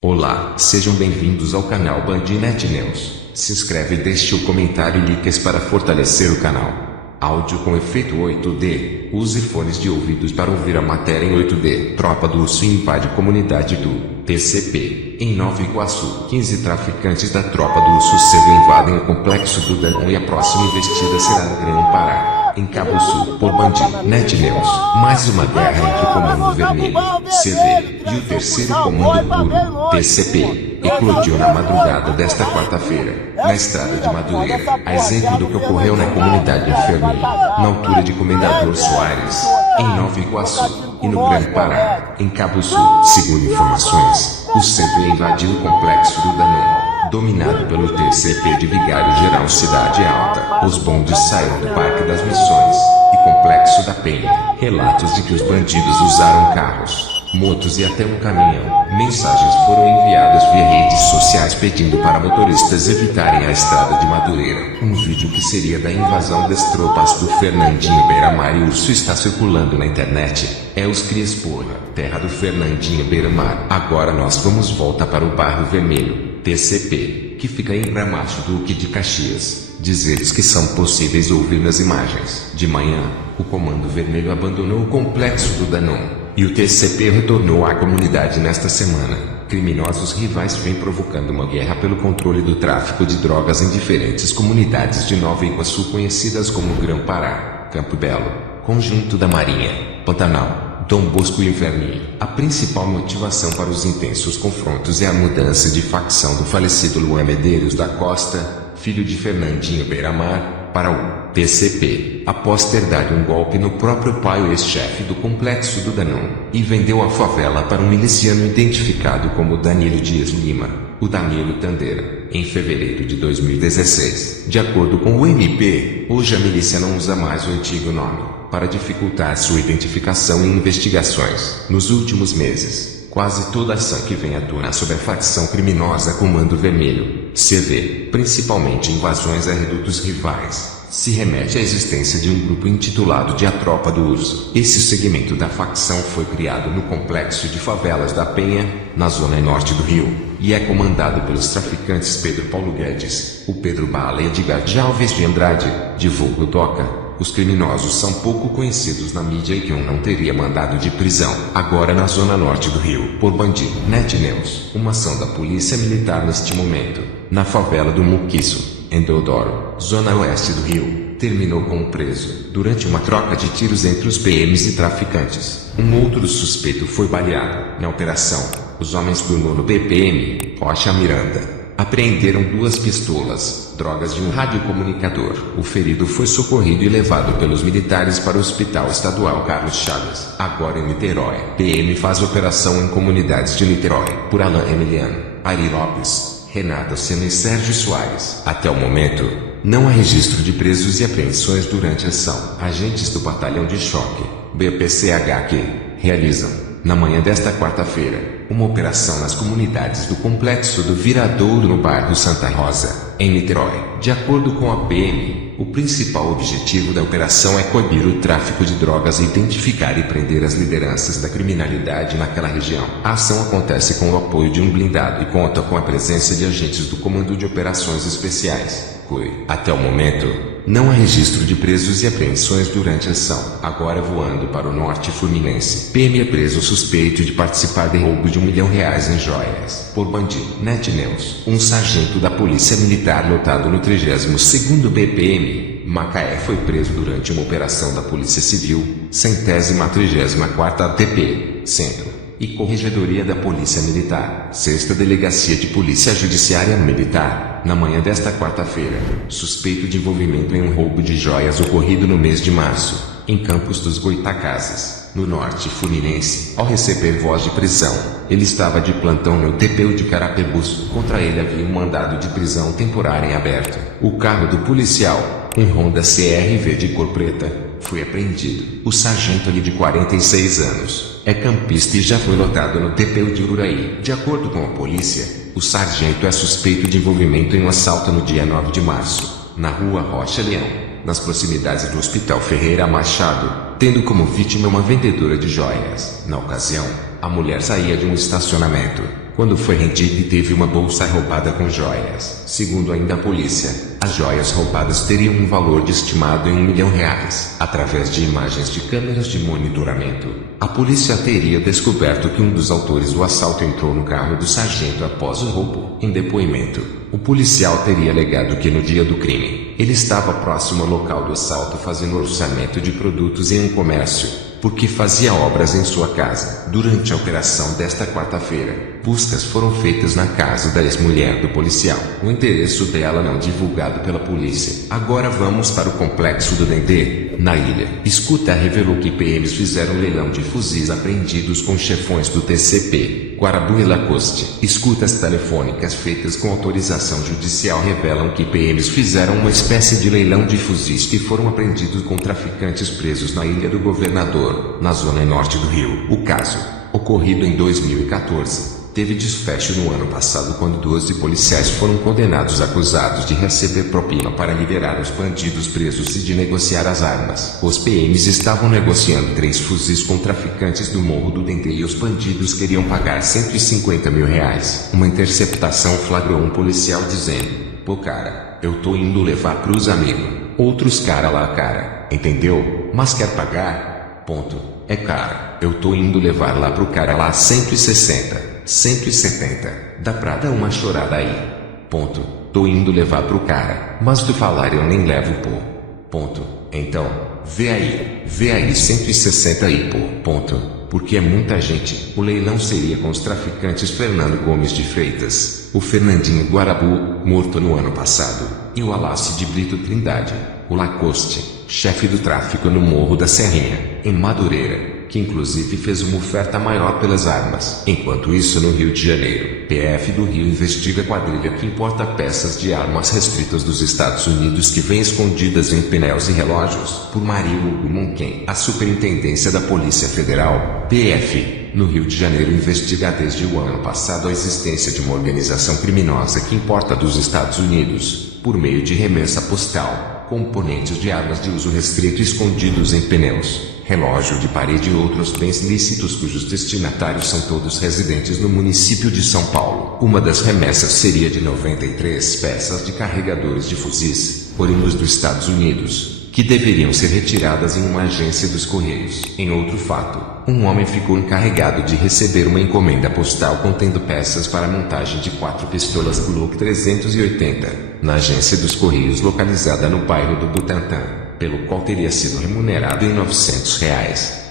Olá, sejam bem-vindos ao canal Bandnet News. Se inscreve e deixe o comentário e likes para fortalecer o canal. Áudio com efeito 8D. Use fones de ouvidos para ouvir a matéria em 8D. Tropa do Urso invade comunidade do TCP. Em Nova Iguaçu, 15 traficantes da Tropa do Urso cedo invadem o complexo do Danão e a próxima investida será no Grão-Pará. Em Cabo Sul, por Bandnet News, mais uma guerra entre o Comando Vermelho, CV, e o terceiro Comando Puro, TCP, eclodiu na madrugada desta quarta-feira, na estrada de Madureira, a exemplo do que ocorreu na comunidade enfermeira, na altura de Comendador Soares, em Nova Iguaçu, e no Grão-Pará, em Cabo Sul. Segundo informações, o CV invadiu o complexo do Danão, dominado pelo TCP de Vigário Geral Cidade Alta. Os bondes saíram do Parque das Missões e Complexo da Penha. Relatos de que os bandidos usaram carros, motos e até um caminhão. Mensagens foram enviadas via redes sociais pedindo para motoristas evitarem a estrada de Madureira. Um vídeo que seria da invasão das tropas do Fernandinho Beiramar e Urso está circulando na internet. É os Crias Porra, terra do Fernandinho Beiramar. Agora nós vamos voltar para o Bairro Vermelho, TCP, que fica em Gramacho Duque de Caxias. Dizeres que são possíveis ouvir nas imagens. De manhã, o Comando Vermelho abandonou o complexo do Danon, e o TCP retornou à comunidade nesta semana. Criminosos rivais vêm provocando uma guerra pelo controle do tráfico de drogas em diferentes comunidades de Nova Iguaçu conhecidas como Grão-Pará, Campo Belo, Conjunto da Marinha, Pantanal, Dom Bosco e Inverni. A principal motivação para os intensos confrontos é a mudança de facção do falecido Luan Medeiros da Costa, filho de Fernandinho Beiramar, para o TCP, após ter dado um golpe no próprio pai, o ex-chefe do complexo do Danon, e vendeu a favela para um miliciano identificado como Danilo Dias Lima, o Danilo Tandeira, em fevereiro de 2016. De acordo com o MP, hoje a milícia não usa mais o antigo nome, para dificultar sua identificação e investigações. Nos últimos meses, quase toda ação que vem à tona sobre a facção criminosa Comando Vermelho, CV, principalmente invasões a redutos rivais, se remete à existência de um grupo intitulado de A Tropa do Urso. Esse segmento da facção foi criado no complexo de favelas da Penha, na zona norte do Rio, e é comandado pelos traficantes Pedro Paulo Guedes, o Pedro Bala e Edgar de Alves de Andrade, de vulgo Doca. Os criminosos são pouco conhecidos na mídia e que um não teria mandado de prisão. Agora na zona norte do Rio, por Bandnet News, uma ação da polícia militar neste momento, na favela do Muquiço, em Deodoro, zona oeste do Rio, terminou com um preso, durante uma troca de tiros entre os PMs e traficantes. Um outro suspeito foi baleado. Na operação, os homens do nono BPM, Rocha Miranda, apreenderam 2 pistolas, drogas e um radiocomunicador. O ferido foi socorrido e levado pelos militares para o Hospital Estadual Carlos Chagas. Agora em Niterói, PM faz operação em comunidades de Niterói, por Alain Emiliano, Ari Lopes, Renata Sena e Sérgio Soares. Até o momento, não há registro de presos e apreensões durante a ação. Agentes do Batalhão de Choque, BPCHQ, realizam, na manhã desta quarta-feira, uma operação nas comunidades do Complexo do Viradouro no bairro Santa Rosa, em Niterói. De acordo com a PM, o principal objetivo da operação é coibir o tráfico de drogas e identificar e prender as lideranças da criminalidade naquela região. A ação acontece com o apoio de um blindado e conta com a presença de agentes do Comando de Operações Especiais, COI. Até o momento, não há registro de presos e apreensões durante a ação. Agora voando para o norte fluminense, PM é preso suspeito de participar de roubo de R$1 milhão em joias. Por Bandnet News, um sargento da Polícia Militar lotado no 32º BPM, Macaé, foi preso durante uma operação da Polícia Civil, 134ª ATP, Centro e Corregedoria da Polícia Militar, 6ª Delegacia de Polícia Judiciária Militar, na manhã desta quarta-feira, suspeito de envolvimento em um roubo de joias ocorrido no mês de março, em Campos dos Goitacazes, no norte fluminense. Ao receber voz de prisão, ele estava de plantão no TPU de Carapebus. Contra ele havia um mandado de prisão temporária em aberto. O carro do policial, um Honda CR-V de cor preta, foi apreendido. O sargento ali de 46 anos, é campista e já foi lotado no TPU de Uraí. De acordo com a polícia, o sargento é suspeito de envolvimento em um assalto no dia 9 de março, na rua Rocha Leão, nas proximidades do Hospital Ferreira Machado, tendo como vítima uma vendedora de joias. Na ocasião, a mulher saía de um estacionamento, quando foi rendido e teve uma bolsa roubada com joias. Segundo ainda a polícia, as joias roubadas teriam um valor de estimado em R$ 1 milhão. Através de imagens de câmeras de monitoramento, a polícia teria descoberto que um dos autores do assalto entrou no carro do sargento após o roubo. Em depoimento, o policial teria alegado que no dia do crime, ele estava próximo ao local do assalto fazendo orçamento de produtos em um comércio, porque fazia obras em sua casa. Durante a operação desta quarta-feira, buscas foram feitas na casa da ex-mulher do policial. O endereço dela não divulgado pela polícia. Agora vamos para o complexo do Dendê, na ilha. Escuta revelou que PMs fizeram leilão de fuzis apreendidos com chefões do TCP, Guarabu e Lacoste. Escutas telefônicas feitas com autorização judicial revelam que PMs fizeram uma espécie de leilão de fuzis que foram apreendidos com traficantes presos na Ilha do Governador, na zona norte do Rio. O caso, ocorrido em 2014, teve desfecho no ano passado quando 12 policiais foram condenados acusados de receber propina para liberar os bandidos presos e de negociar as armas. Os PMs estavam negociando 3 fuzis com traficantes do Morro do Dendê e os bandidos queriam pagar R$ 150 mil. Uma interceptação flagrou um policial dizendo: "Pô cara, eu tô indo levar pros amigos." Outros cara lá cara, entendeu? Mas quer pagar? Ponto. É cara, eu tô indo levar lá pro cara lá 160. 170, dá pra dar uma chorada aí. Ponto. Tô indo levar pro cara, mas do falar eu nem levo pô. Ponto. Então, vê aí 160 aí pô. Ponto. Porque é muita gente. O leilão seria com os traficantes Fernando Gomes de Freitas, o Fernandinho Guarabu, morto no ano passado, e o Alace de Brito Trindade, o Lacoste, chefe do tráfico no Morro da Serrinha, em Madureira, que inclusive fez uma oferta maior pelas armas. Enquanto isso, no Rio de Janeiro, PF do Rio investiga a quadrilha que importa peças de armas restritas dos Estados Unidos que vêm escondidas em pneus e relógios. Por Maria Hugo Monken, a Superintendência da Polícia Federal, PF, no Rio de Janeiro investiga desde o ano passado a existência de uma organização criminosa que importa dos Estados Unidos, por meio de remessa postal, componentes de armas de uso restrito escondidos em pneus, relógio de parede e outros bens lícitos cujos destinatários são todos residentes no município de São Paulo. Uma das remessas seria de 93 peças de carregadores de fuzis, oriundos dos Estados Unidos, que deveriam ser retiradas em uma agência dos Correios. Em outro fato, um homem ficou encarregado de receber uma encomenda postal contendo peças para a montagem de 4 pistolas Glock 380, na agência dos Correios localizada no bairro do Butantã, pelo qual teria sido remunerado em R$ 900,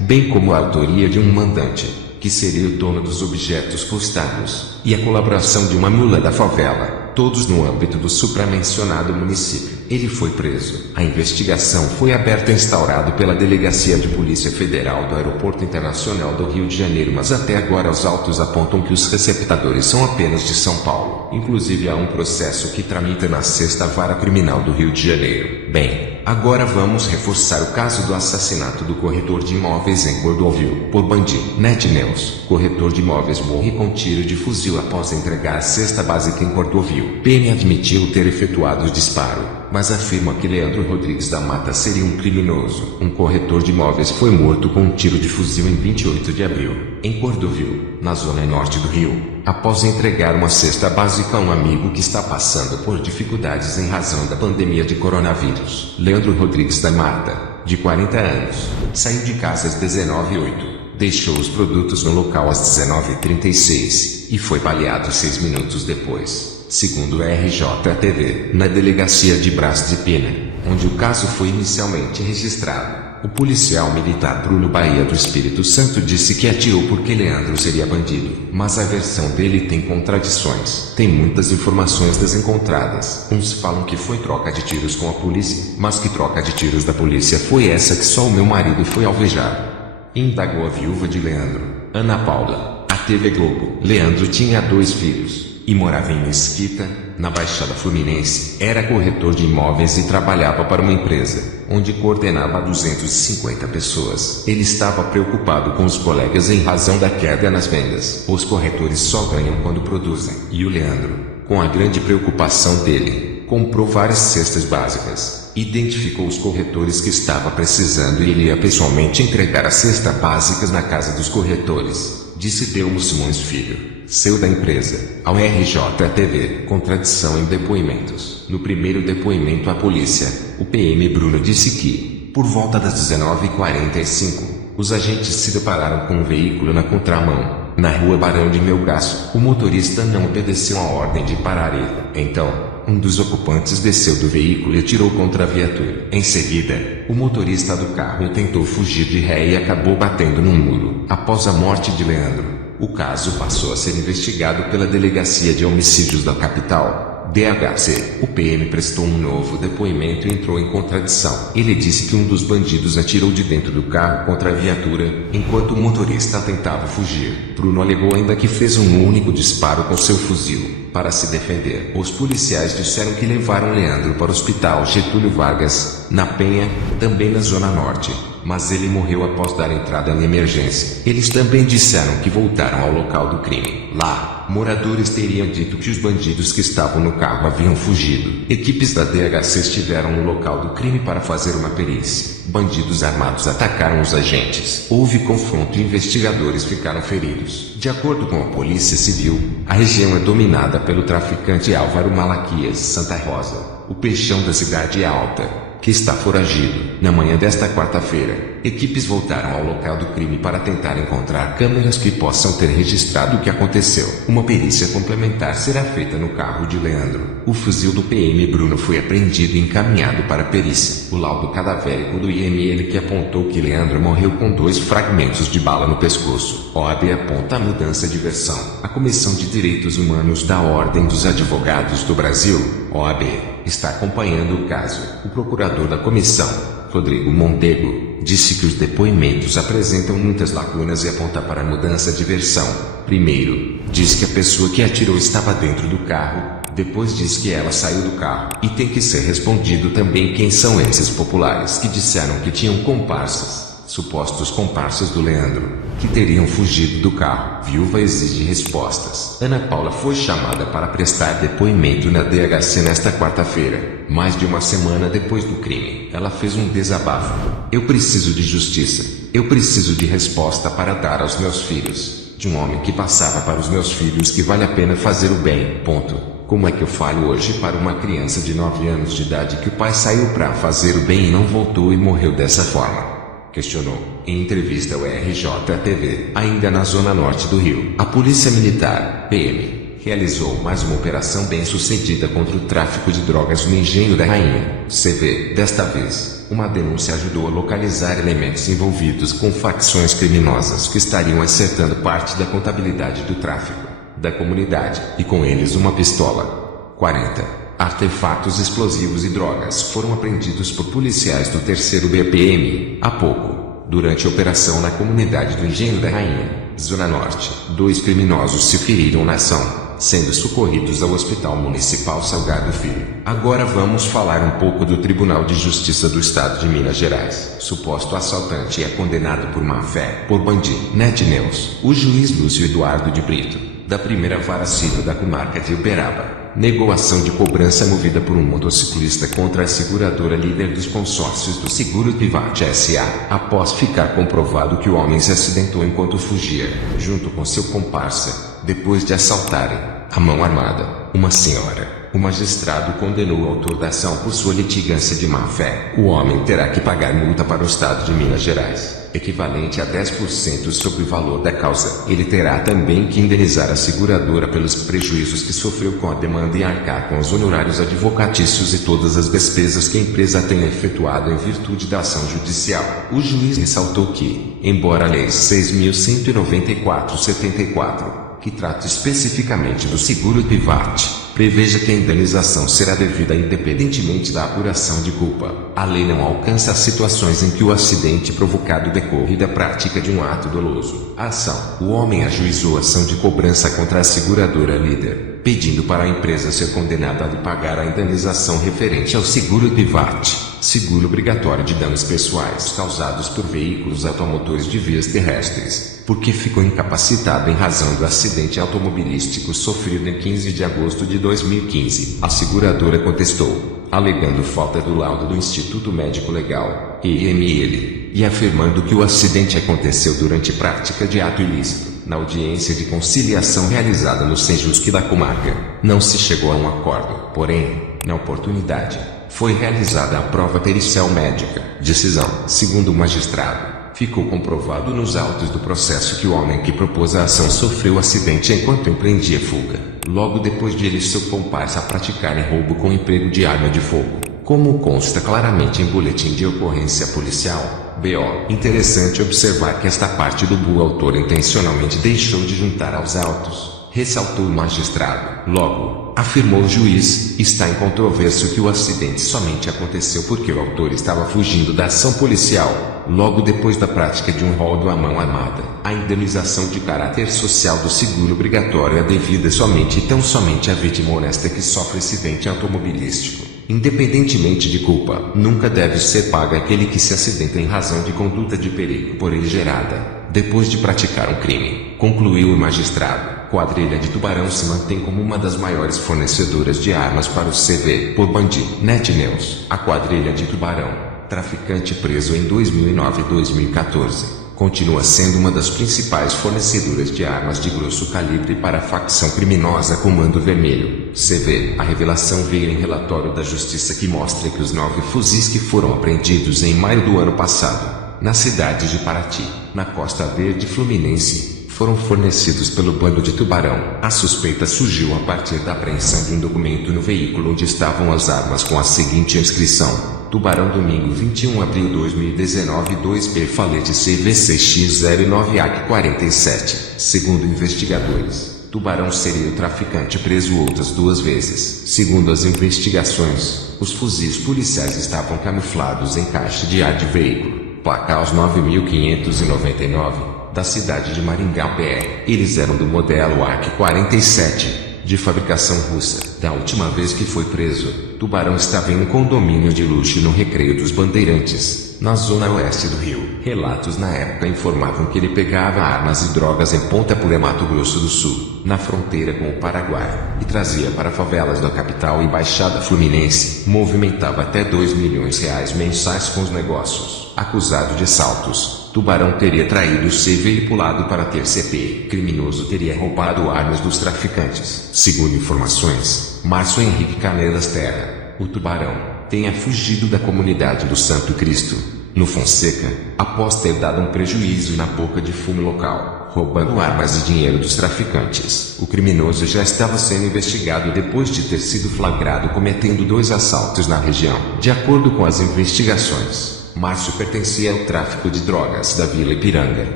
bem como a autoria de um mandante, que seria o dono dos objetos postados, e a colaboração de uma mula da favela, todos no âmbito do supramencionado município. Ele foi preso. A investigação foi aberta e instaurada pela Delegacia de Polícia Federal do Aeroporto Internacional do Rio de Janeiro, mas até agora os autos apontam que os receptadores são apenas de São Paulo. Inclusive há um processo que tramita na 6ª Vara Criminal do Rio de Janeiro. Bem, agora vamos reforçar o caso do assassinato do corretor de imóveis em Cordovil, por bandido. NetNews, corretor de imóveis morre com tiro de fuzil após entregar a cesta básica em Cordovil. PM admitiu ter efetuado o disparo, mas afirma que Leandro Rodrigues da Mata seria um criminoso. Um corretor de imóveis foi morto com um tiro de fuzil em 28 de abril, em Cordovil, na zona norte do Rio, após entregar uma cesta básica a um amigo que está passando por dificuldades em razão da pandemia de coronavírus. Leandro Rodrigues da Mata, de 40 anos, saiu de casa às 19h08. Deixou os produtos no local às 19h36, e foi baleado 6 minutos depois, segundo o RJTV, na delegacia de Brás de Pina, onde o caso foi inicialmente registrado. O policial militar Bruno Bahia do Espírito Santo disse que atirou porque Leandro seria bandido, mas a versão dele tem contradições. Tem muitas informações desencontradas. Uns falam que foi troca de tiros com a polícia, mas que troca de tiros da polícia foi essa que só o meu marido foi alvejado? Indagou a viúva de Leandro, Ana Paula, à TV Globo. Leandro tinha 2 filhos, e morava em Mesquita, na Baixada Fluminense. Era corretor de imóveis e trabalhava para uma empresa, onde coordenava 250 pessoas. Ele estava preocupado com os colegas em razão da queda nas vendas. Os corretores só ganham quando produzem. E o Leandro, com a grande preocupação dele, comprou várias cestas básicas. Identificou os corretores que estava precisando e ele ia pessoalmente entregar as cestas básicas na casa dos corretores, disse Delmo Simões Filho, CEO da empresa, ao RJTV. Contradição em depoimentos. No primeiro depoimento à polícia, o PM Bruno disse que, por volta das 19h45, os agentes se depararam com um veículo na contramão, na rua Barão de Melgaço. O motorista não obedeceu a ordem de parar e, então, um dos ocupantes desceu do veículo e atirou contra a viatura. Em seguida, o motorista do carro tentou fugir de ré e acabou batendo num muro. Após a morte de Leandro, o caso passou a ser investigado pela Delegacia de Homicídios da capital, DHC. O PM prestou um novo depoimento e entrou em contradição. Ele disse que um dos bandidos atirou de dentro do carro contra a viatura, enquanto o motorista tentava fugir. Bruno alegou ainda que fez um único disparo com seu fuzil para se defender. Os policiais disseram que levaram Leandro para o Hospital Getúlio Vargas, na Penha, também na Zona Norte, mas ele morreu após dar entrada em emergência. Eles também disseram que voltaram ao local do crime. Lá, moradores teriam dito que os bandidos que estavam no carro haviam fugido. Equipes da DHC estiveram no local do crime para fazer uma perícia. Bandidos armados atacaram os agentes. Houve confronto e investigadores ficaram feridos. De acordo com a Polícia Civil, a região é dominada pelo traficante Álvaro Malaquias Santa Rosa, o peixão da Cidade Alta, que está foragido. Na manhã desta quarta-feira, equipes voltaram ao local do crime para tentar encontrar câmeras que possam ter registrado o que aconteceu. Uma perícia complementar será feita no carro de Leandro. O fuzil do PM Bruno foi apreendido e encaminhado para a perícia. O laudo cadavérico do IML que apontou que Leandro morreu com 2 fragmentos de bala no pescoço. OAB aponta a mudança de versão. A Comissão de Direitos Humanos da Ordem dos Advogados do Brasil, OAB, está acompanhando o caso. O procurador da comissão, Rodrigo Montego, disse que os depoimentos apresentam muitas lacunas e aponta para a mudança de versão. Primeiro, diz que a pessoa que atirou estava dentro do carro, depois diz que ela saiu do carro. E tem que ser respondido também quem são esses populares que disseram que tinham comparsas, supostos comparsas do Leandro, que teriam fugido do carro. Viúva exige respostas. Ana Paula foi chamada para prestar depoimento na DHC nesta quarta-feira, mais de uma semana depois do crime. Ela fez um desabafo. Eu preciso de justiça. Eu preciso de resposta para dar aos meus filhos. De um homem que passava para os meus filhos que vale a pena fazer o bem. Ponto. Como é que eu falo hoje para uma criança de 9 anos de idade que o pai saiu para fazer o bem e não voltou e morreu dessa forma? Questionou, em entrevista ao RJTV, ainda na zona norte do Rio. A Polícia Militar, PM, realizou mais uma operação bem-sucedida contra o tráfico de drogas no Engenho da Rainha, CV. Desta vez, uma denúncia ajudou a localizar elementos envolvidos com facções criminosas que estariam acertando parte da contabilidade do tráfico da comunidade, e com eles uma pistola. 40 artefatos explosivos e drogas foram apreendidos por policiais do 3º BPM, há pouco, durante a operação na comunidade do Engenho da Rainha, Zona Norte. 2 criminosos se feriram na ação, sendo socorridos ao Hospital Municipal Salgado Filho. Agora vamos falar um pouco do Tribunal de Justiça do Estado de Minas Gerais. Suposto assaltante é condenado por má-fé, por bandido. NetNews. O juiz Lúcio Eduardo de Brito, da primeira vara civil da comarca de Uberaba, negou a ação de cobrança movida por um motociclista contra a seguradora líder dos consórcios do Seguro Pivate S.A., após ficar comprovado que o homem se acidentou enquanto fugia, junto com seu comparsa, depois de assaltarem, à mão armada, uma senhora. O magistrado condenou o autor da ação por sua litigância de má-fé. O homem terá que pagar multa para o Estado de Minas Gerais, equivalente a 10% sobre o valor da causa. Ele terá também que indenizar a seguradora pelos prejuízos que sofreu com a demanda e arcar com os honorários advocatícios e todas as despesas que a empresa tenha efetuado em virtude da ação judicial. O juiz ressaltou que, embora a Lei 6.194/74, que trata especificamente do seguro Pivate, preveja que a indenização será devida independentemente da apuração de culpa, a lei não alcança as situações em que o acidente provocado decorre da prática de um ato doloso. A ação. O homem ajuizou ação de cobrança contra a seguradora líder, pedindo para a empresa ser condenada a lhe pagar a indenização referente ao seguro Pivate, seguro obrigatório de danos pessoais causados por veículos automotores de vias terrestres, porque ficou incapacitado em razão do acidente automobilístico sofrido em 15 de agosto de 2015. A seguradora contestou, alegando falta do laudo do Instituto Médico Legal, IML, e afirmando que o acidente aconteceu durante prática de ato ilícito. Na audiência de conciliação realizada no Sejusc da comarca, não se chegou a um acordo. Porém, na oportunidade, foi realizada a prova pericial médica. Decisão. Segundo o magistrado, ficou comprovado nos autos do processo que o homem que propôs a ação sofreu acidente enquanto empreendia fuga, logo depois de ele e seu comparsa praticarem roubo com emprego de arma de fogo, como consta claramente em boletim de ocorrência policial. B.O. Interessante observar que esta parte do autor intencionalmente deixou de juntar aos autos, ressaltou o magistrado. Logo, afirmou o juiz, está incontrovérsia que o acidente somente aconteceu porque o autor estava fugindo da ação policial, logo depois da prática de um roubo à mão armada. A indenização de caráter social do seguro obrigatório é devida somente e tão somente à vítima honesta que sofre acidente automobilístico. Independentemente de culpa, nunca deve ser paga aquele que se acidenta em razão de conduta de perigo por ele gerada, depois de praticar um crime, concluiu o magistrado. Quadrilha de Tubarão se mantém como uma das maiores fornecedoras de armas para o CV por Bandinet News. A quadrilha de Tubarão, traficante preso em 2009 e 2014, continua sendo uma das principais fornecedoras de armas de grosso calibre para a facção criminosa Comando Vermelho, CV. A revelação veio em relatório da Justiça que mostra que os 9 fuzis que foram apreendidos em maio do ano passado, na cidade de Paraty, na Costa Verde Fluminense, foram fornecidos pelo bando de Tubarão. A suspeita surgiu a partir da apreensão de um documento no veículo onde estavam as armas com a seguinte inscrição: Tubarão, domingo 21 de abril de 2019, 2P Falete CVCX09AC47. Segundo investigadores, Tubarão seria o traficante preso outras 2 vezes. Segundo as investigações, os fuzis policiais estavam camuflados em caixa de ar de veículo, placa aos 9599, da cidade de Maringá, PR. Eles eram do modelo AK-47, de fabricação russa. Da última vez que foi preso, Tubarão estava em um condomínio de luxo no Recreio dos Bandeirantes, na zona oeste do Rio. Relatos na época informavam que ele pegava armas e drogas em Ponta Porã, Mato Grosso do Sul, na fronteira com o Paraguai, e trazia para favelas da capital e Baixada Fluminense. Movimentava até R$2 milhões mensais com os negócios. Acusado de assaltos, Tubarão teria traído o CV e pulado para ter CP. Criminoso teria roubado armas dos traficantes. Segundo informações, Márcio Henrique Canelas Terra, o Tubarão, tenha fugido da comunidade do Santo Cristo, no Fonseca, após ter dado um prejuízo na boca de fumo local, roubando armas e dinheiro dos traficantes. O criminoso já estava sendo investigado depois de ter sido flagrado cometendo 2 assaltos na região. De acordo com as investigações, Márcio pertencia ao tráfico de drogas da Vila Ipiranga,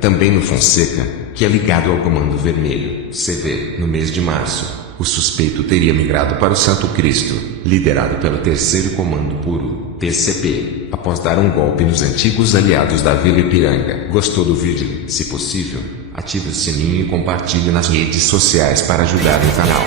também no Fonseca, que é ligado ao Comando Vermelho, CV. No mês de março, o suspeito teria migrado para o Santo Cristo, liderado pelo 3º Comando Puro, TCP, após dar um golpe nos antigos aliados da Vila Ipiranga. Gostou do vídeo? Se possível, ative o sininho e compartilhe nas redes sociais para ajudar o canal.